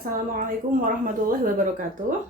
Assalamualaikum warahmatullahi wabarakatuh.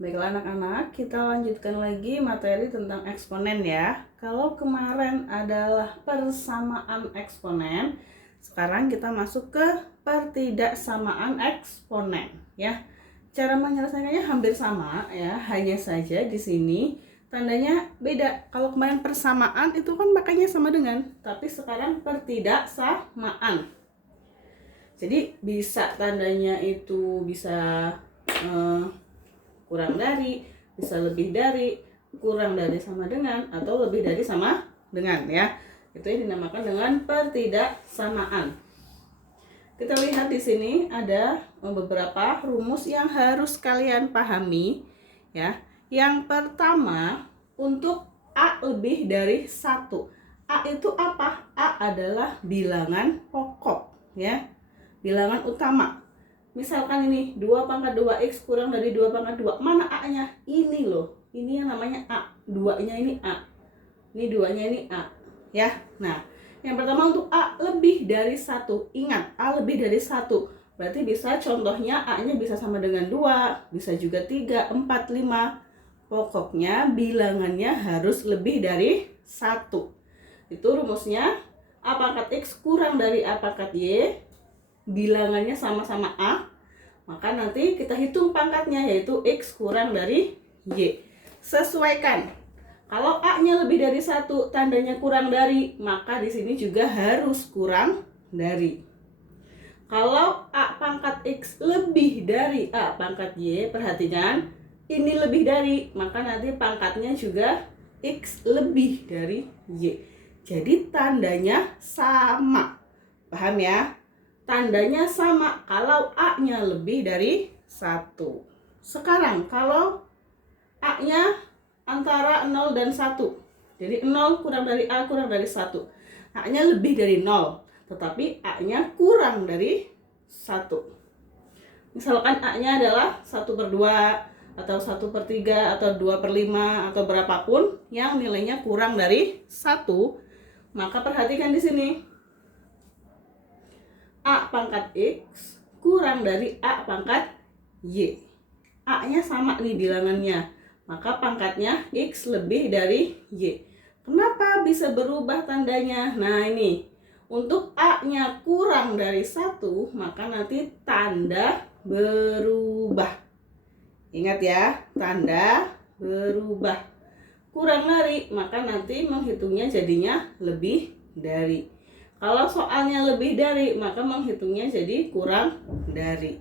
Baiklah anak-anak, kita lanjutkan lagi materi tentang eksponen ya. Kalau kemarin adalah persamaan eksponen, sekarang kita masuk ke pertidaksamaan eksponen ya. Cara menyelesaikannya hampir sama ya, hanya saja di sini tandanya beda. Kalau kemarin persamaan itu kan makanya sama dengan, tapi sekarang pertidaksamaan. Jadi bisa tandanya itu bisa kurang dari, bisa lebih dari, kurang dari sama dengan, atau lebih dari sama dengan ya. Itu yang dinamakan dengan pertidaksamaan. Kita lihat di sini ada beberapa rumus yang harus kalian pahami ya. Yang pertama, untuk A lebih dari 1. A itu apa? A adalah bilangan pokok ya. Bilangan utama. Misalkan ini 2 pangkat 2x kurang dari 2 pangkat 2. Mana A-nya? Ini loh. Ini yang namanya A. 2-nya ini A. Ini 2-nya ini A. Ya. Nah, yang pertama untuk A lebih dari 1. Ingat, A lebih dari 1. Berarti bisa contohnya A-nya bisa sama dengan 2, bisa juga 3, 4, 5. Pokoknya bilangannya harus lebih dari 1. Itu rumusnya A pangkat X kurang dari A pangkat Y. Bilangannya sama-sama A, maka nanti kita hitung pangkatnya, yaitu X kurang dari Y. Sesuaikan. Kalau A-nya lebih dari 1, tandanya kurang dari, maka di sini juga harus kurang dari. Kalau A pangkat X lebih dari A pangkat Y, perhatikan, ini lebih dari, maka nanti pangkatnya juga X lebih dari Y. Jadi tandanya sama. Paham ya? Tandanya sama kalau A-nya lebih dari 1. Sekarang kalau A-nya antara 0 dan 1. Jadi 0 kurang dari A kurang dari 1. A-nya lebih dari 0, tetapi A-nya kurang dari 1. Misalkan A-nya adalah 1/2 atau 1/3 atau 2/5 atau berapapun yang nilainya kurang dari 1, maka perhatikan di sini. A pangkat X kurang dari A pangkat Y. A-nya sama nih bilangannya, maka pangkatnya X lebih dari Y. Kenapa bisa berubah tandanya? Nah ini, untuk A-nya kurang dari 1, maka nanti tanda berubah. Ingat ya, tanda berubah. Kurang dari, maka nanti menghitungnya jadinya lebih dari. Kalau soalnya lebih dari, maka menghitungnya jadi kurang dari.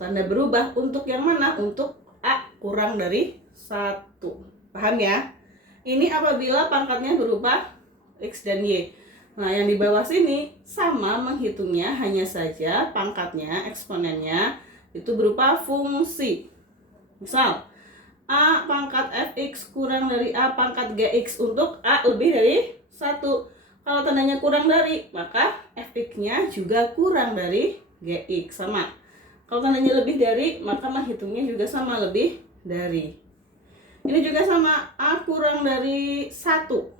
Tanda berubah untuk yang mana? Untuk A kurang dari 1. Paham ya? Ini apabila pangkatnya berubah X dan Y. Nah, yang di bawah sini sama menghitungnya, hanya saja pangkatnya, eksponennya itu berupa fungsi. Misal, A pangkat Fx kurang dari A pangkat Gx untuk A lebih dari 1. Kalau tandanya kurang dari, maka Fx-nya juga kurang dari Gx, sama. Kalau tandanya lebih dari, maka menghitungnya juga sama, lebih dari. Ini juga sama, A kurang dari 1.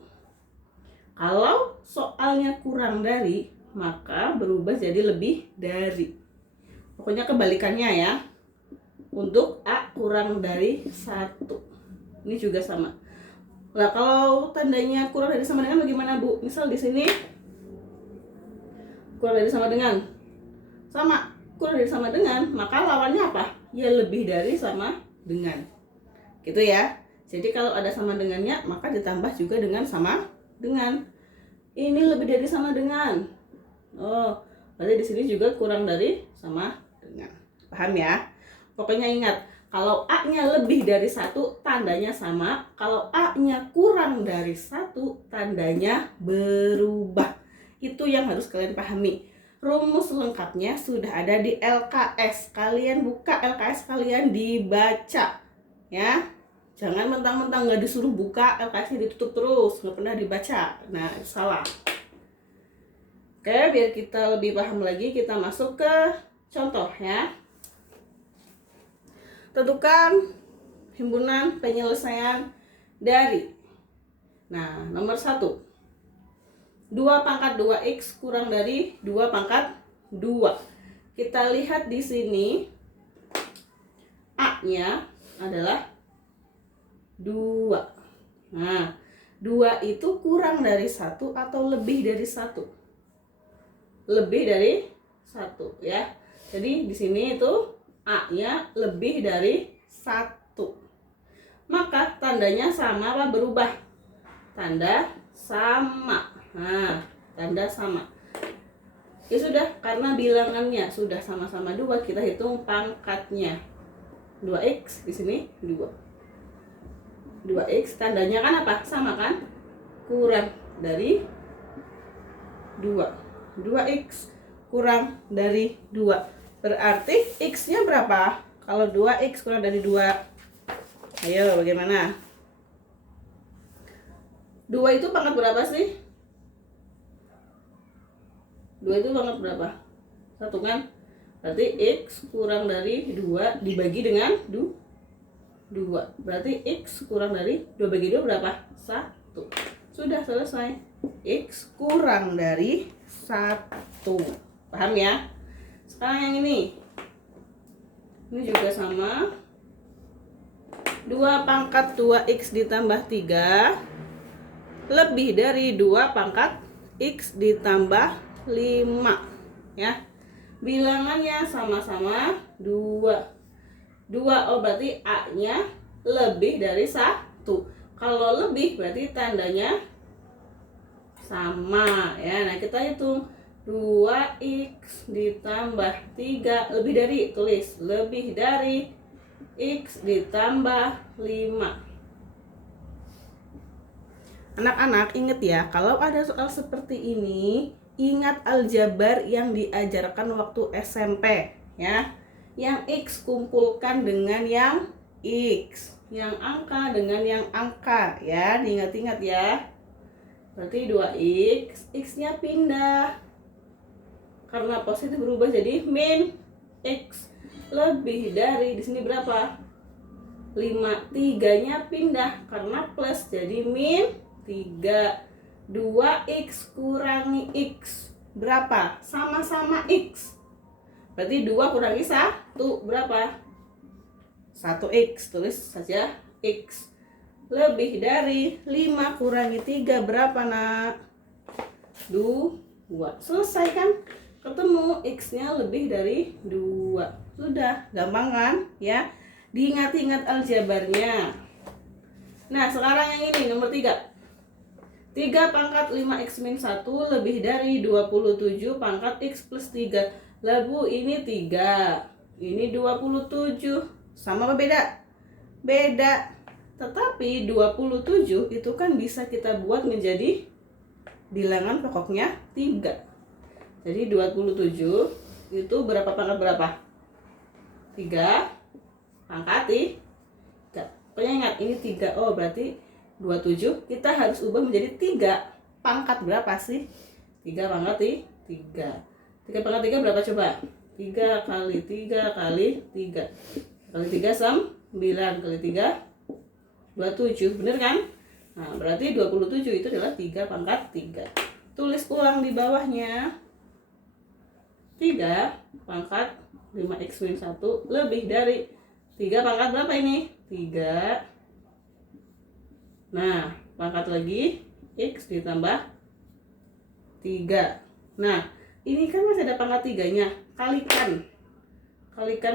Kalau soalnya kurang dari, maka berubah jadi lebih dari. Pokoknya kebalikannya ya. Untuk A kurang dari 1. Ini juga sama. Nah, kalau tandanya kurang dari sama dengan bagaimana, Bu? Misal di sini kurang dari sama dengan. Sama, kurang dari sama dengan, maka lawannya apa? Ya lebih dari sama dengan. Gitu ya. Jadi kalau ada sama dengannya, maka ditambah juga dengan sama dengan. Ini lebih dari sama dengan. Oh, berarti di sini juga kurang dari sama dengan. Paham ya? Pokoknya ingat, kalau A-nya lebih dari 1, tandanya sama. Kalau A-nya kurang dari 1, tandanya berubah. Itu yang harus kalian pahami. Rumus lengkapnya sudah ada di LKS. Kalian buka LKS, kalian dibaca ya. Jangan mentang-mentang nggak disuruh buka, LKS-nya ditutup terus, nggak pernah dibaca. Nah, salah. Oke, biar kita lebih paham lagi, kita masuk ke contoh ya. Tentukan himpunan penyelesaian dari. Nah, nomor 1. 2 pangkat 2x kurang dari 2 pangkat 2. Kita lihat di sini A-nya adalah 2. Nah, 2 itu kurang dari 1 atau lebih dari 1? Lebih dari 1 ya. Jadi di sini itu A-nya lebih dari 1. Maka tandanya sama apa berubah? Tanda sama. Nah, tanda sama. Ya sudah, karena bilangannya sudah sama-sama 2, kita hitung pangkatnya. 2x di sini 2. 2x tandanya kan apa? Sama kan? Kurang dari 2. 2x kurang dari 2. Berarti x-nya berapa? Kalau 2x kurang dari 2. Ayo, bagaimana? 2 itu pangkat berapa sih? 2 itu pangkat berapa? 1 kan? Berarti x kurang dari 2 dibagi dengan 2. Berarti x kurang dari 2 bagi 2 berapa? 1. Sudah selesai. X kurang dari 1. Paham ya? Sekarang yang ini. Ini juga sama. 2 pangkat 2x ditambah 3 lebih dari 2 pangkat x ditambah 5 ya. Bilangannya sama-sama 2. 2, oh berarti A-nya lebih dari 1. Kalau lebih berarti tandanya sama ya. Nah, kita hitung 2x ditambah 3 lebih dari, tulis lebih dari x ditambah 5. Anak-anak inget ya, kalau ada soal seperti ini, ingat aljabar yang diajarkan waktu SMP ya. Yang x kumpulkan dengan yang x, yang angka dengan yang angka ya, diingat-ingat ya. Berarti 2x, x-nya pindah. Karena positif berubah jadi min x lebih dari, di sini berapa? 5. 3-nya pindah karena plus jadi min 3. 2x kurangi x berapa? Sama-sama x. Berarti 2 kurangi 1 berapa? 1x, tulis saja x. Lebih dari 5 kurangi 3 berapa nak? 2. Selesai kan? Ketemu x-nya lebih dari 2. Sudah, gampang kan? Ya. Diingat-ingat aljabarnya. Nah, sekarang yang ini nomor 3. 3 pangkat 5x min 1 lebih dari 27 pangkat x plus 3. Lah Bu, ini 3, ini 27. Sama apa beda? Beda. Tetapi 27 itu kan bisa kita buat menjadi bilangan pokoknya 3. Jadi 27 itu berapa pangkat berapa? 3 pangkat 3. Pokoknya ingat ini 3. Oh, berarti 27 kita harus ubah menjadi 3 pangkat berapa sih? 3 pangkat 3. 3 pangkat 3 berapa coba? 3 kali 3 kali 3 kali 3 9 kali 3 27, bener kan? Nah, berarti 27 itu adalah 3 pangkat 3. Tulis ulang di bawahnya. 3 pangkat 5x min 1 lebih dari 3 pangkat berapa ini? 3. Nah, pangkat lagi x ditambah 3. Nah, ini kan masih ada pangkat 3-nya. Kalikan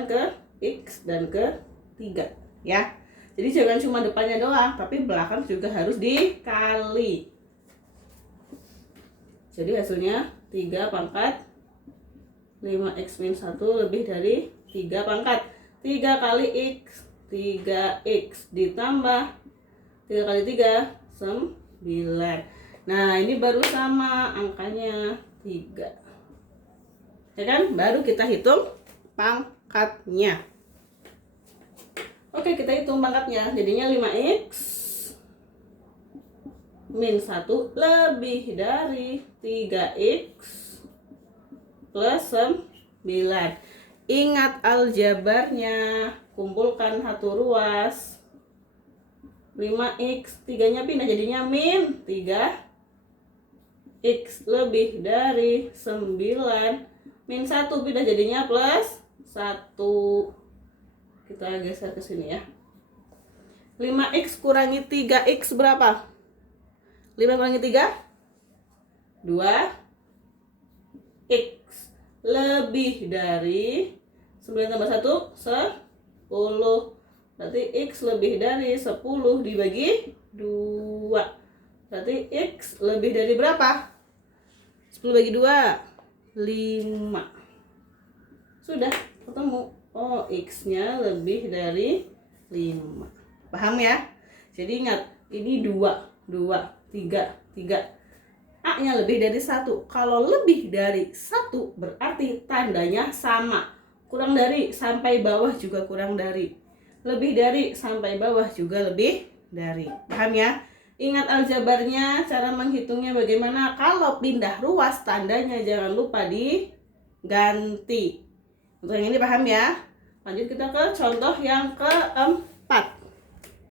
ke x dan ke 3 ya. Jadi jangan cuma depannya doang, tapi belakang juga harus dikali. Jadi hasilnya 3 pangkat 5x min 1 lebih dari 3 pangkat 3 kali x, 3x ditambah 3 kali 3 9. Nah, ini baru sama angkanya 3. Ya kan? Baru kita hitung pangkatnya. Oke, kita hitung pangkatnya. Jadinya 5x min 1 lebih dari 3x plus 9. Ingat aljabarnya. Kumpulkan satu ruas. 5x, 3-nya pindah jadinya min 3x lebih dari 9. Min 1 pindah jadinya plus 1. Kita geser ke sini ya. 5x kurangi 3x berapa? 5 kurangi 3? 2x. Lebih dari 9 tambah 1, 10. Berarti x lebih dari 10 dibagi 2. Berarti x lebih dari berapa? 10 bagi 2, 5. Sudah ketemu. Oh, x-nya lebih dari 5. Paham ya? Jadi ingat, ini 2, 3. A-nya lebih dari 1. Kalau lebih dari 1 berarti tandanya sama. Kurang dari sampai bawah juga kurang dari. Lebih dari sampai bawah juga lebih dari. Paham ya? Ingat aljabarnya, cara menghitungnya bagaimana? Kalau pindah ruas tandanya jangan lupa diganti. Untuk yang ini paham ya? Lanjut kita ke contoh yang ke